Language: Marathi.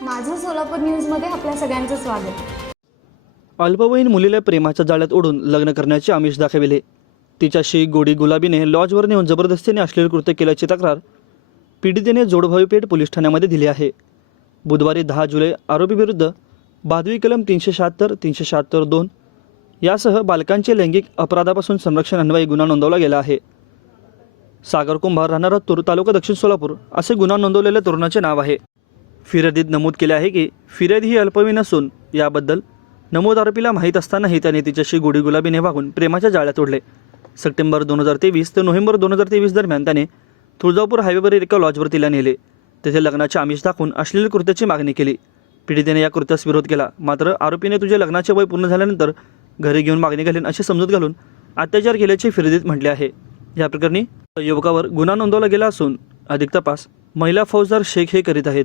सोलापूर न्यूजमध्ये आपल्या सगळ्यांचं स्वागत. अल्पवयीन मुलीला प्रेमाच्या जाळ्यात ओढून लग्न करण्याचे आमिष दाखविले. तिच्याशी गोडी गुलाबीने लॉजवर नेऊन जबरदस्तीने अश्लील कृत्य केल्याची तक्रार पीडितेने जोडभावीपेठ पोलीस ठाण्यामध्ये दिली आहे. बुधवारी दहा जुलै आरोपीविरुद्ध बादवी कलम तीनशे शहात्तर तीनशे शहात्तर दोन यासह बालकांचे लैंगिक अपराधापासून संरक्षण अन्वयी गुन्हा नोंदवला गेला आहे. सागर कुंभार राहणारा तूर तालुका दक्षिण सोलापूर असे गुन्हा नोंदवलेल्या तरुणाचे नाव आहे. फिर्यादीत नमूद केले आहे की फिर्यादी ही अल्पवयीन असून याबद्दल नमूद आरोपीला माहीत असतानाही त्याने तिच्याशी गुढीगुलाबीने वागून प्रेमाच्या जाळ्यात ओढले. सप्टेंबर दोन हजार तेवीस ते नोव्हेंबर दोन हजार तेवीस दरम्यान त्याने तुळजापूर हायवेवरील एका लॉजवर तिला नेले. तेथे लग्नाचे आमिष दाखवून अश्लील कृत्याची मागणी केली. पीडितेने या कृत्यास विरोध केला. मात्र आरोपीने तुझे लग्नाचे वय पूर्ण झाल्यानंतर घरी घेऊन मागणी घालीन अशी समजूत घालून अत्याचार केल्याचे फिर्यादीत म्हटले आहे. या प्रकरणी युवकावर गुन्हा नोंदवला गेला असून अधिक तपास महिला फौजदार शेख हे करीत आहेत.